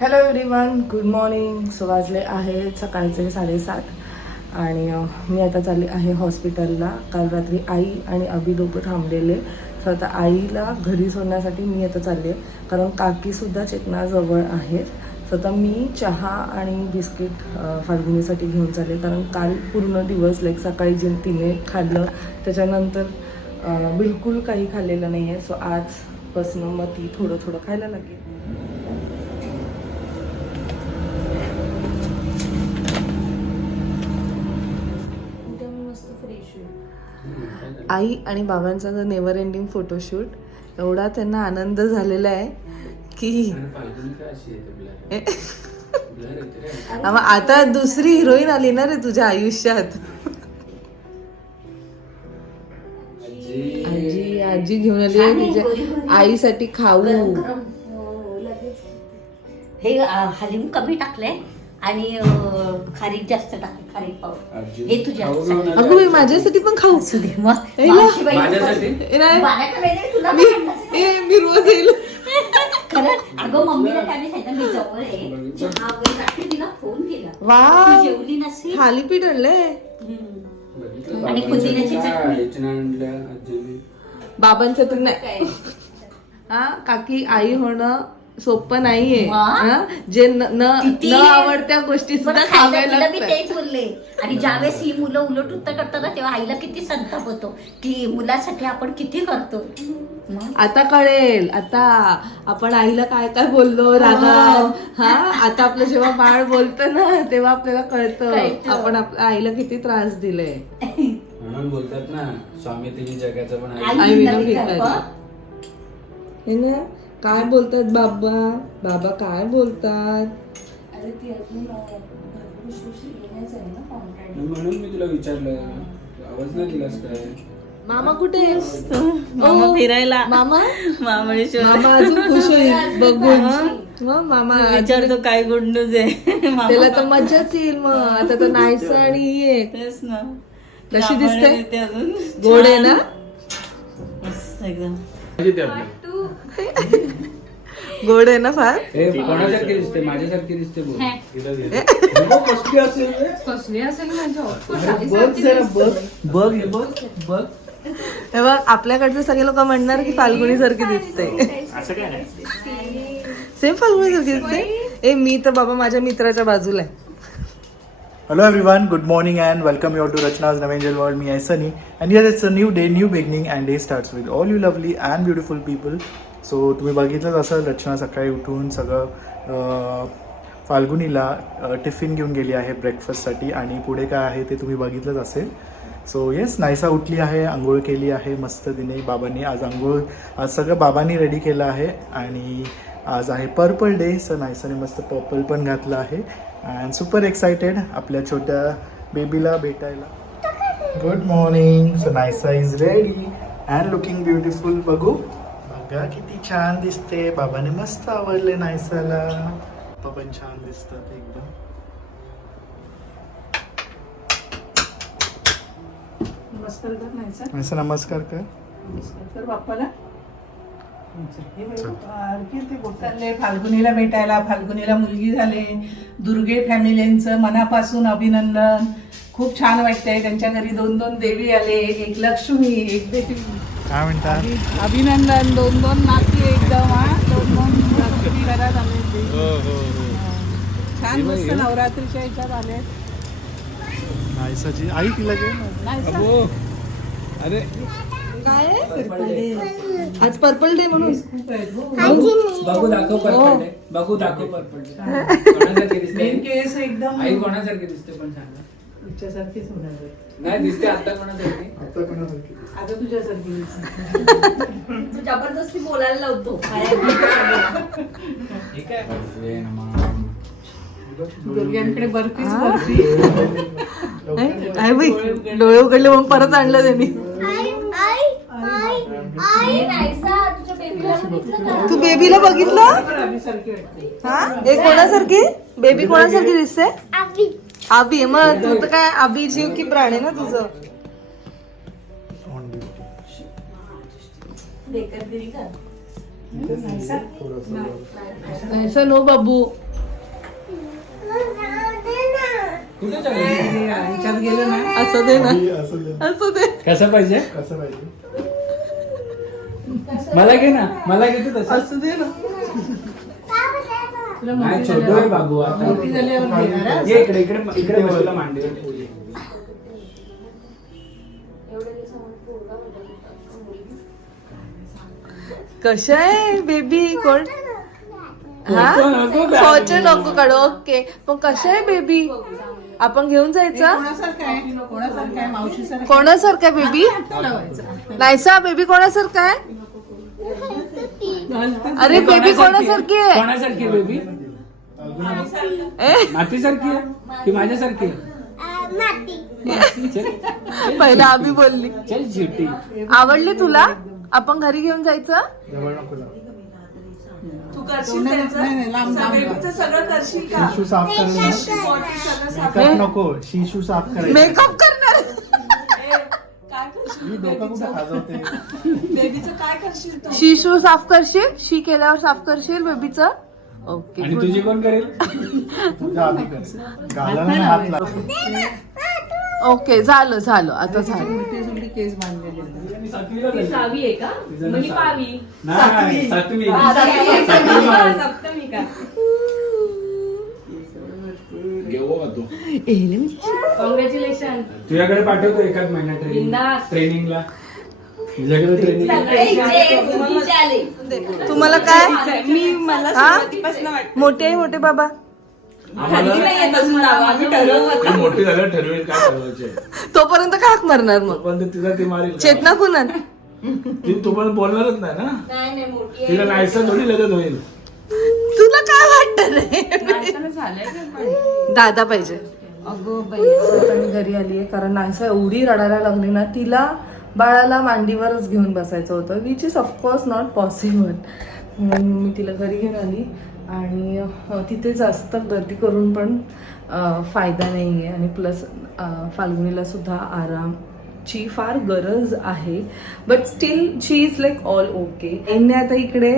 Hello everyone, good morning. So वाजले आहेत सकाळचे 7:30 आणि मी आता चालली आहे हॉस्पिटलला. काल रात्री आई आणि अभि दोघं थांबलेले. सो आता आईला घरी सोडण्यासाठी मी आता चालली आहे, कारण काकीसुद्धा चेतनाजवळ आहेत. सो आता मी चहा आणि बिस्किट फाल्गुनीसाठी घेऊन चालले, कारण काल पूर्ण दिवस सकाळी जे तिने खाल्लं त्याच्यानंतर बिलकुल काही खाल्लेलं नाही आहे. सो आजपासून मग ती थोडं थोडं खायला लागेल. आई आणि बाबांचा जो नेव्हर एंडिंग फोटोशूट, एवढा त्यांना आनंद झालेला आहे की आता दुसरी हिरोईन आली ना रे तुझ्या आयुष्यात. आजी आजी घेऊन आली आहे तिच्या आईसाठी खाऊ. हे हलीम कमी टाकलंय आणि खारीक जास्त टाकले, खारीक पावडर. हे तुझ्या अगं बाई, माझ्यासाठी पण खाऊ. मस्त. मी रोज येईल. अगं मम्मीला त्याने सांगितलं मी जवळ आहे, चहा वगैरे रात्री तिला फोन केला. वा, जेवली नसेल. थालीपीठ आणलंय आणि पुदिन्याची चटणी. बाबांचं तर नाही हा काकी. आई होणं सोपं नाहीये. जे न आवडत्या गोष्टी सुद्धा खाव्या मी लागतात. तेच बोलले. आणि ज्यावेळेस ही मुलं उलट उत्तर करतात ना, तेव्हा आईला किती संताप होतो की मुलासाठी आपण किती करतो. आता कळेल. आता आपण आईला काय काय बोललो रागात. हा, आता आपलं जेव्हा बाळ बोलतं ना तेव्हा आपल्याला कळतं आपण आपल्या आईला किती त्रास दिले. म्हणून बोलतात ना, स्वामी तिन्ही जगाचं पण आई विना भिकारी. हे ना, काय बोलतात बाबा. बाबा काय बोलतात. म्हणून मी तुला विचारलं, आवाज नाही दिलास काय? मामा कुठे आहेस? मामा फिरायला. मामा महाबळेश्वर. मामा अजून खुश होईल बघून. मग मामा विचारतो काय गुड न्यूज आहे. त्याला तर मजाच येईल. मग आता तर नाहीच आणि ही एक तेच ना. कशी दिसते? ते अजून गोड आहे ना. मस्त एकदम. गोड आहे ना फार. कोणासारखी दिसते? माझ्यासारखी दिसते. हे बघ, आपल्याकडचे सगळे लोक म्हणणार की फाल्गुनी सारखी दिसते. सेम फाल्गुनी सारखी दिसते. मी तर बाबा माझ्या मित्राच्या बाजूला आहे. Hello everyone, good morning and welcome you all to Rachna's Navangel World. Me, I Sunny, and yes, it's a new day, new beginning, and day starts with all you lovely and beautiful people. So तुम्ही बघितलंच असेल, रचना सकाळी उठून सगळं फाल्गुनीला tiffin घेऊन गेली आहे ब्रेकफास्टसाठी, आणि पुढे काय आहे ते तुम्ही बघितलंच असेल. सो येस, नायसा उठली आहे, आंघोळ केली आहे मस्त तिने. बाबांनी आज सगळं बाबांनी रेडी केलं आहे, आणि आज आहे पर्पल डे. सो नायसाने मस्त पर्पल पण घातलं आहे अँड सुपर एक्सायटेड आपल्या छोट्या बेबीला भेटायला. Good morning. So Naysa is ready and looking beautiful. बघू, बघा किती छान दिसते. बाबाने मस्त आवडले नायसाला. पप्पा पण छान दिसतात एकदम. नमस्कार कर नाहीसा. नायसा नमस्कार कर. नमस्कार कर बाप्पाला. चालले फाल्गुनीला भेटायला. फाल्गुनीला मुलगी झाले. दुर्गे फॅमिलींचं मनापासून अभिनंदन. खूप छान वाटतंय. त्यांच्या घरी 2 देवी आले, एक लक्ष्मी, एक देवी. काय म्हणतात? अभिनंदन. 2 नाती एकदम. 2 लक्ष्मी घरात आले. छान मस्त नवरात्रीच्या ह्याच्यात आले. नायसाची आई तिला घे. अरे काय आज पर्पल डे म्हणून. बघू दाखव पर्पल डे. बघू दाखव पर्पल डे. कोणासारखी दिसते? केस एकदम आई कोणासारखी दिसते पण सांगा. तुझ्यासारखीच होणार. नाही दिसते आता कोणासारखी? आता तुझ्यासारखी दिसते. जबरदस्ती बोलायला लावतो. ठीक आहे. दुर्ग्यांकडे बर्फीच बर्फी. काय बाई, डोळे उघडले मग परत आणलं त्यांनी. तू बेबीला बघितलं? हा, हे कोणासारखी बेबी कोणासारखी दिसते? आबी. मग तू तर काय आबी जीव की प्राण आहे ना तुझं. ऐसा नो बाबू. कुठे चालली? असं दे ना असं दे. असं दे. कसं पाहिजे? कसं पाहिजे? मला घे ना, मला घेतो तसं. असं दे ना. नाही, छोटं आहे बाबू आता. ये इकडे इकडे इकडे बसला मांडीवर. कशा आहे बेबी कोण फोटो नको काढू. फोटो नको काढू. ओके, पण कशा आहे बेबी? आपण घेऊन जायचं कोणासारखं आहे बेबी? नाहीसा बेबी कोणासारखं आहे? अरे बेबी कोणासारखी आहे? कोणासारखी आहे बेबी? मातीसारखी आहे की माझ्यासारखी आहे? चल, पहिला आम्ही बोलली. चल चिट्टी. आवडली तुला? आपण घरी घेऊन जायचं? जवळ नको जाऊ. तू करशील त्यांचं बेबीचं सगळं करशील का? शिशू साफ करायला मेकअप नको, शिशू साफ करायचं. मेकअप करणार? काय करशील मी डोकं कुठं खाजवते. बेबीचं काय करशील तू? शिशू साफ करशील? शी केल्यावर साफ करशील बेबीचं? ओके. आणि तुझी कोण करेल? तुझ्या आधी कर. गालाला नाही हात लाव. ओके, झालं झालं आता झालं. सातवी आहे का? म्हणजे पावी. नाही, सातवी. सप्तमी का? कॉंग्रॅच्युलेशन. तुझ्याकडे पाठवतो एकाच महिना बिंदास. ट्रेनिंगला. तुझ्याकडे ट्रेनिंग. तुम्हाला काय? मी मला हा? सुरुवातीपासून वाटतं मोठे आहे मोठे बाबा? हल्ली नाही येत अजून नाव. आम्ही ठरवलं मोठी झालं ठरवेल काय करायचे तोपर्यंत का हाक मारणार मग? पण तिला ती मारेल का? चेतना कुणाल? ती तू पण बोलणारच नाही ना. तिला नाहीसं थोडी लगत होईल. तुला काय वाटत रे? दादा पाहिजे. आता मी घरी आली आहे कारण नायसा एवढी रडायला लागली ना, तिला बाळाला मांडीवरच घेऊन बसायचं होतं, which is of course not possible. म्हणून मी तिला घरी घेऊन आली आणि तिथे जास्त गर्दी करून पण फायदा नाही आहे आणि प्लस फाल्गुनीला सुद्धा आरामची फार गरज आहे. But still she is like all okay. यांनी आता इकडे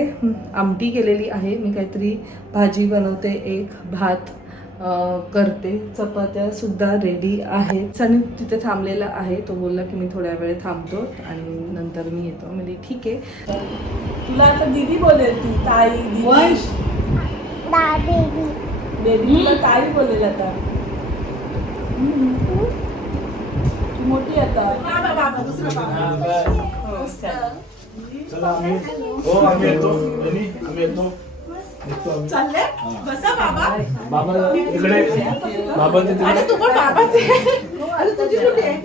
आमटी केलेली आहे, मी काहीतरी भाजी बनवते, एक भात करते, चपात्या सुद्धा रेडी आहेत. सनी तिथे थांबलेला आहे, तो बोलला की मी थोड्या वेळ थांबतो आणि नंतर मी येतो. म्हणजे ठीक आहे. तुला आता दीदी बोलेल, तू ताई दीदी बेबी तुला ताई बोलेल आता. तू मोठी आता. चला आम्ही येतो. आम्ही येतो. चालले बसा बाबा. बाबा इकडे. बाबा तिकडे. अरे तू पण बाबाच आहे. अरे तुझी कुठे आहे?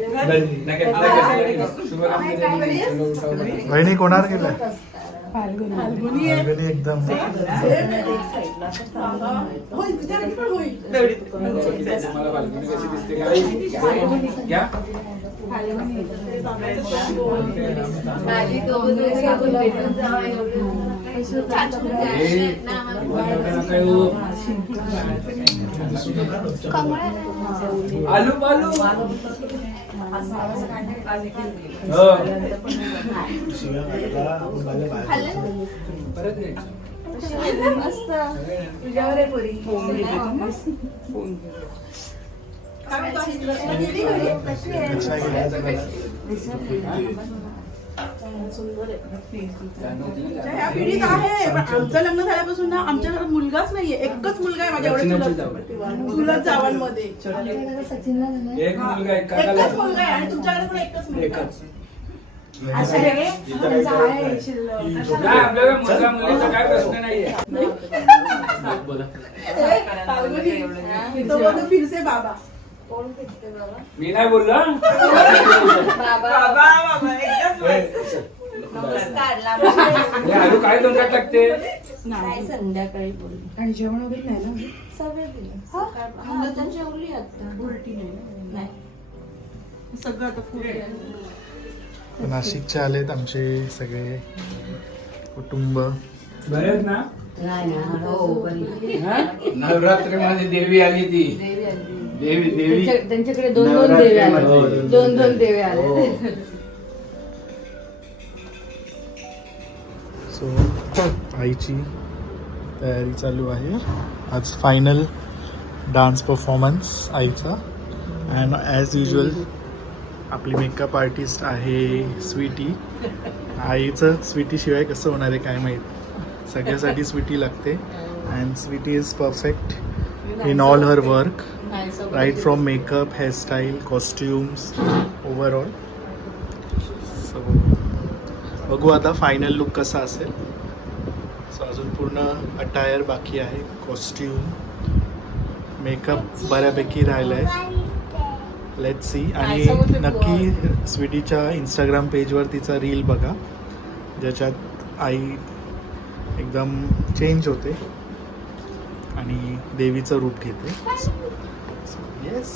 बहिणी कोणावर गेल्या? फाल्गुनी एकदम. होईल तुझ्या पण होईल. तुम्हाला बालकनी कशी दिसते का? घ्या. आलू बालू. हो. परत यायचं. ह्या पिढीत आहे पण आमचं लग्न झाल्यापासून ना आमच्या घरात मुलगाच नाहीये. एकच मुलगा आहे माझ्या चुलत जावांमध्ये. एक मुलगा एक काकाला. एकच मुलगा आहे आणि तुमच्याकडे पण एकच मुलगा एकच. आहे. नाही, आपल्याला मुलगा मुलीचा काय प्रश्न नाहीये. बोला. तो बोलतो फिरसे बाबा. मी नाही बोललो. हे आलू काय तोंडात टाकते? संध्याकाळी बोलू. आणि जेवण वगैरे नाही ना? सगळं आता फुल. नाशिकचे आलेत आमचे सगळे कुटुंब. बरे आहेत ना? हा? नवरात्रीमध्ये देवी आली ती. देवी त्यांच्याकडे दोन देवे आले. दोन देवे आले. सो आईची तयारी चालू आहे. आज फायनल डान्स परफॉर्मन्स आईचा. अँड ॲज युजल आपली मेकअप आर्टिस्ट आहे स्वीटी. आईचं स्वीटीशिवाय कसं होणार आहे काय माहीत, सगळ्यासाठी स्वीटी लागते. And Sweety is perfect in all her work, right from makeup, hairstyle, costumes, overall. So बघू आता फायनल लुक कसा असेल. सो अजून पूर्ण अटायर बाकी आहे, कॉस्ट्यूम, मेकअप बऱ्यापैकी राहिलं आहे. Let's see. आणि नक्की स्वीटीच्या इंस्टाग्राम पेजवर तिचा रील बघा, ज्याच्यात आई एकदम चेंज होते आणि देवीचं रूप घेते. येस,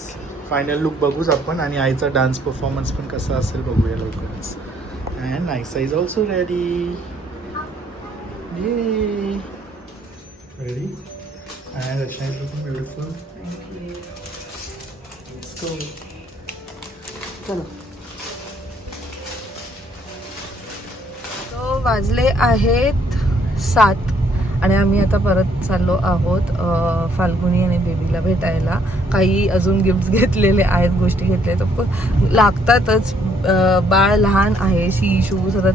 फायनल लुक बघूच आपण. आणि आईचा डान्स परफॉर्मन्स पण कसा असेल बघूया लवकरच. And Ayesha is also ready. Ready. And Rachna is looking beautiful. Let's go. चलो. तो वाजले आहेत 7 आणि आम्ही आता परत चाललो आहोत फाल्गुनी आणि बेबीला भेटायला. काही अजून गिफ्ट्स घेतलेले आहेत, गोष्टी घेतल्या तर लागतातच. बाळ लहान आहे, शी शू सगळं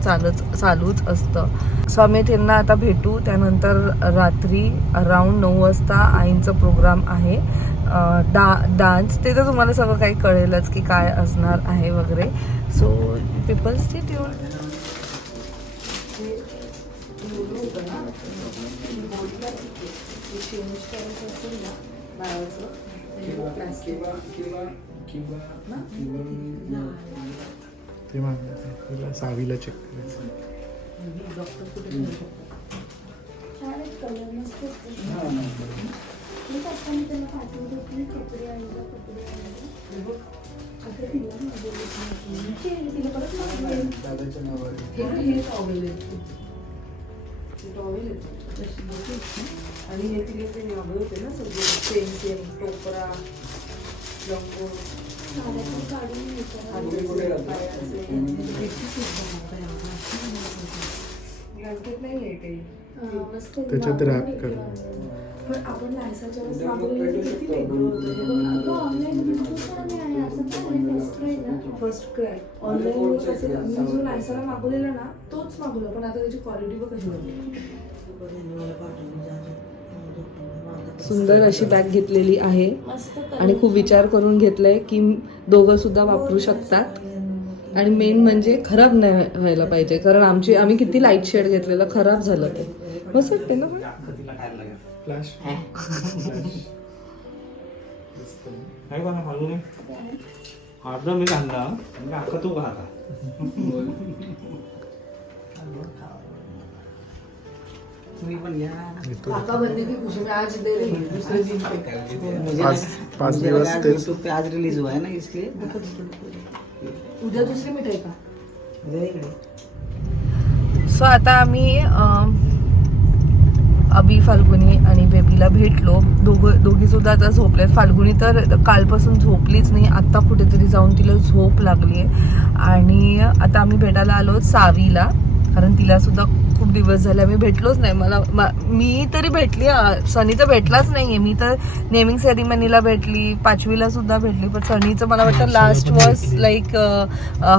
चालूच असतं. सो आम्ही त्यांना आता भेटू. त्यानंतर रात्री अराउंड 9 वाजता आईंचं प्रोग्राम आहे, डान्स. ते तर तुम्हाला सगळं काही कळेलच की काय असणार आहे वगैरे. So people stay tuned. ते म्हणतात सावीला चेक करायचं. आणि हे तिला ते नावं होते ना सगळे, पेन्सिल, टोपरा, लंगो, ब्लँकेट नाही आहे काही, त्याच्यात रॅप कर. पण आपण लायसाच्या वेळेस मागवलेलं किती वेगळं होतं. फर्स्ट क्राय ऑनलाईन मी जो लायसाला मागवलेला ना तोच मागवला, पण आता त्याची क्वालिटी बघ कशी होती. सुंदर अशी बॅग घेतलेली आहे आणि खूप विचार करून घेतलंय की दोघं सुद्धा वापरू शकतात. आणि मेन म्हणजे खराब नाही व्हायला पाहिजे, कारण आम्ही किती लाईट शेड घेतलेलं, खराब झालं ते. मस्त वाटते ना. फ्लॅश काय कोणा फाल्गुनी अर्धा मी कांदा अख्खा तू खाता. काका बनने की खुशी में आज दे रही हूं, दूसरे दिन पे 5 दिवस तेच. पे आज रिलीज हुआ है ना, इसलिए उद्या दुसरी मिठाई का. सो आता आम्ही अबी, फाल्गुनी आणि बेबीला भेटलो. दोघी सुद्धा आता झोपल्यात. फाल्गुनी तर कालपासून झोपलीच नाही, आत्ता कुठेतरी जाऊन तिला झोप लागली आहे. आणि आता आम्ही भेटायला आलो सावीला, कारण तिला सुद्धा खूप दिवस झाले आम्ही भेटलोच नाही. मी तरी भेटली, सनी तर भेटलाच नाहीये. मी तर नेमिंग सेरेमनीला भेटली, 5वीला सुद्धा भेटली, पण सनीचं मला वाटतं लास्ट वॉज लाईक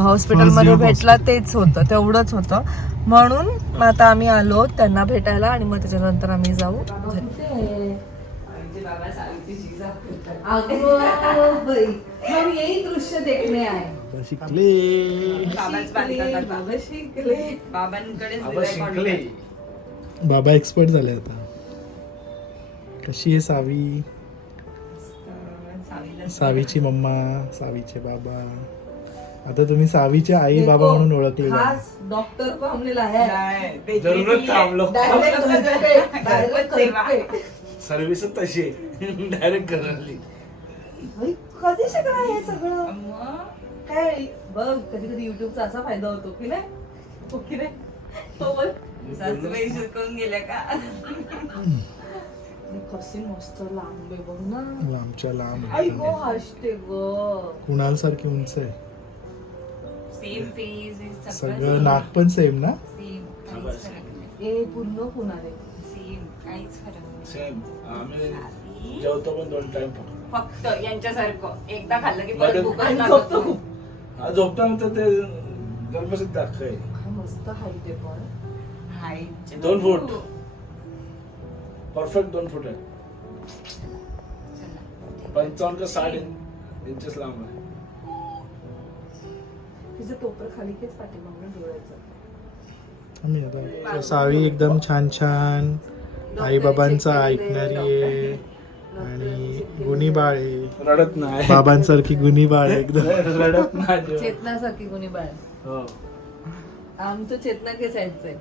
हॉस्पिटलमध्ये भेटला तेच होतं, तेवढंच होतं. म्हणून आता आम्ही आलो त्यांना भेटायला आणि मग त्याच्यानंतर आम्ही जाऊ घरी. हम यही दृश्य देखने आए. बाबा एक्सपर्ट झाले आता. कशी आहे सावी? सावीची मम्मा, सावीचे बाबा. आता तुम्ही सावीचे आई बाबा म्हणून ओळखले जाता. खास डॉक्टर को हमने लाया है. जरूरत था हम लोग. डायरेक्ट सर्व्हिस तशी डायरेक्ट करायला. कधी शिकणार हे सगळं? काय बघ, कधी कधी युट्यूबचा असा फायदा होतो की नाही, हो की नाही? हो बोल. सासूबाई शिकवून गेल्या का? कशी मस्त लांब आहे बघ ना. लांबच्या लांब. आई गो हसते ग. कुणाल सारखी उंच आहे. सेम फेस सगळं नाक पण सेम ना. सेम ए पूर्ण पुणार आहे. सेम काहीच फरक सेम आम्ही जेवतो पण 2 टाइम फक्त यांच्यासारखं एकदा खाल्लं की मध्ये- परत भूकच आणि लागत झोपतो नाही. खूप. हा झोपतानंतर ते गणपतीत दाखवाय काय मस्त हाईट आहे पण. हाईटचे 2 फूट परफेक्ट 2 फूट आहे. 55 का 60 इंचेस लांब आहे. तिचं टोपर खाली केच पाठीमागून डोळ्याचं. आम्ही आता सावी एकदम छान छान आई बाबांचं ऐकणारी आहे आणि गुणी बाळ आहे. रडत नाही बाबांसारखी गुणी बाळ आहे एकदम. रडत नाही जेव्हा. चेतनासारखी कोणी बाळ. हो. आमचं चेतना के साईडचं आहे.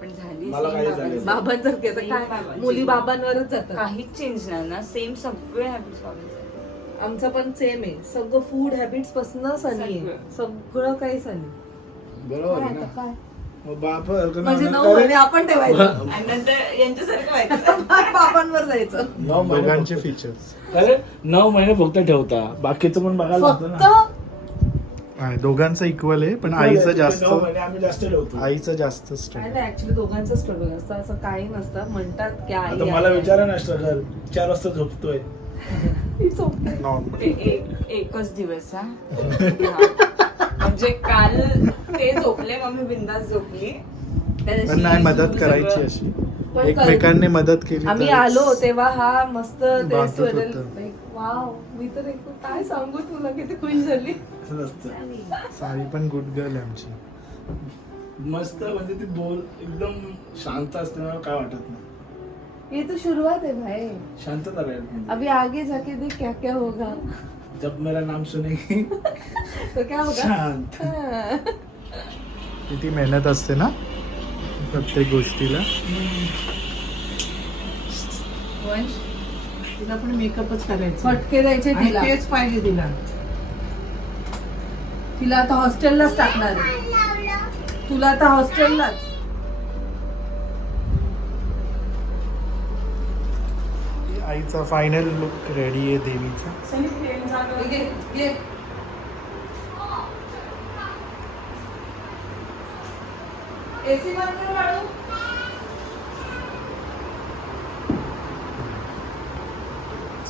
पण झाली मला same काही बाबांची. झालं नाही. बाबांसारखे तर Same काय बाबांची. मुली बाबांवरच जातात. काहीच चेंज नाही ना सेम सगळे हॅबिट्स आमचं पण सेम आहे. सगळं फूड हॅबिट्स पासून सनी आहे. सगळं काही सनी. बरोबर आहे ना. मग बाप म्हणजे 9 महिने आपण ठेवायचं. आणि नंतर यांच्यासारखं व्हायचं. बाबांवर जायचं. 9 महिने दोघांचे फीचर्स अरे 9 महिने फक्त ठेवता बाकीचं पण बघायला लागतं फक्त ना. दोघांचं इक्वल आहे पण आईचं जास्त 9 महिने आम्ही जास्त ठेवतो. आईचं जास्त काय स्ट्रगल. नाही ऍक्च्युली दोघांचं स्ट्रगल असतं. असं काही नसतं. म्हणतात की आई आता मला विचारा ना स्ट्रगल 4 वाजता झोपतोय. It's okay. नॉर्मल. एकच दिवस हा म्हणजे काल ते झोपले मम्मी बिंदास झोपली त्या दिवशी पण नाही मदत झोप करायची सगळं- अशी पण एकमेकांनी मदत केली आम्ही तरच आलो तेव्हा हा मस्त ते बांधत स्वरल होतं. वाव मी तर काय सांगू तुला किती खुश झाली. असं नसतं. सावी पण गुड गर्ल आहे आमची. मस्त म्हणजे ती बोल एकदम शांत असते ना काय वाटत नाही. ये तो शुरुआत है भाई. शांतता राहील. अभी आगे जाके देख क्या क्या होगा. जब मेरा नाम सुनेगी तो क्या होगा. शांत. हाँ. किती मेहनत असते ना प्रत्येक गोष्टीला. तिला पण मेकअपच करायचं. फटके द्यायचे आणि तिला. तेच पाहिजे तिला. तिला आता हॉस्टेललाच टाकणार आहे. तुला आता हॉस्टेललाच. आईचा फायनल लुक रेडी आहे देवीचा. ये एसी बंद कर बाळू.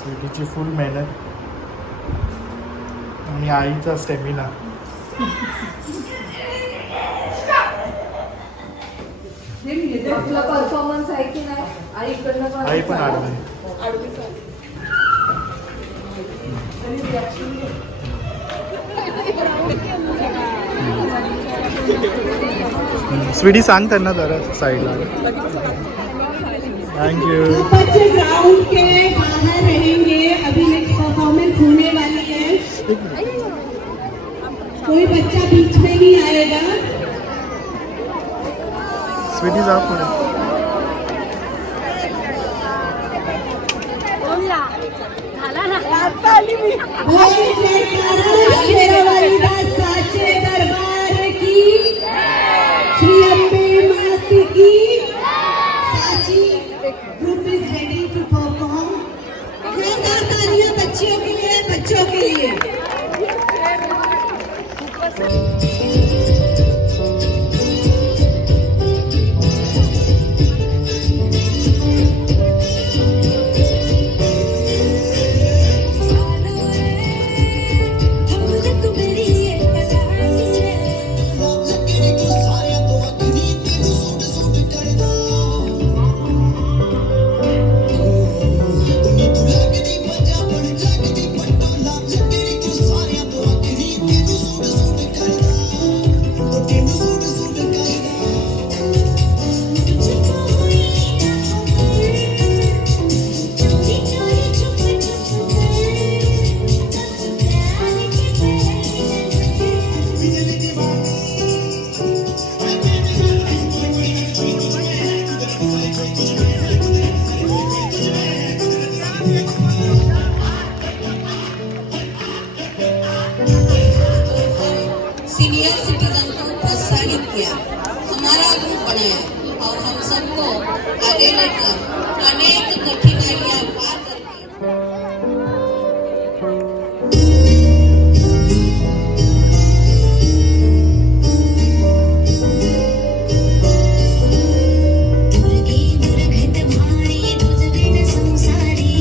स्वीटीची फुल मेहनत आणि आईचा स्टॅमिना. आपला परफॉर्मन्स आहे की नाही आईकडनं आई पण आडवी. स्वीटी सांग त्यांना जरा साईडला. थँक्यू. बच्चे ग्राउंड के बाहर रहेंगे. अभी नेक्स्ट परफॉर्मेंस होने वाली है. कोई बच्चा बीच में नहीं आएगा. स्वीटी जा पुढे. बोल जयकारा शेरावाली दासाचे दरबार की. श्री अम्बे मात की. Sachi group is ready to perform. जोरदार तालियां बच्चियों के लिए, बच्चों के लिए. सीनियर सिटीजन को प्रोत्साहित किया, हमारा ग्रुप बनाया और हम सबको आगे लेकर अनेक कठिनाइयां पार करके संसारी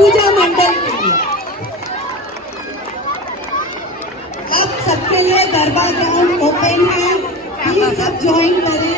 पूजा मंडल के लिए आप सबके लिए गरबा ग्राउंड ओपन है, प्लीज सब ज्वाइन करें।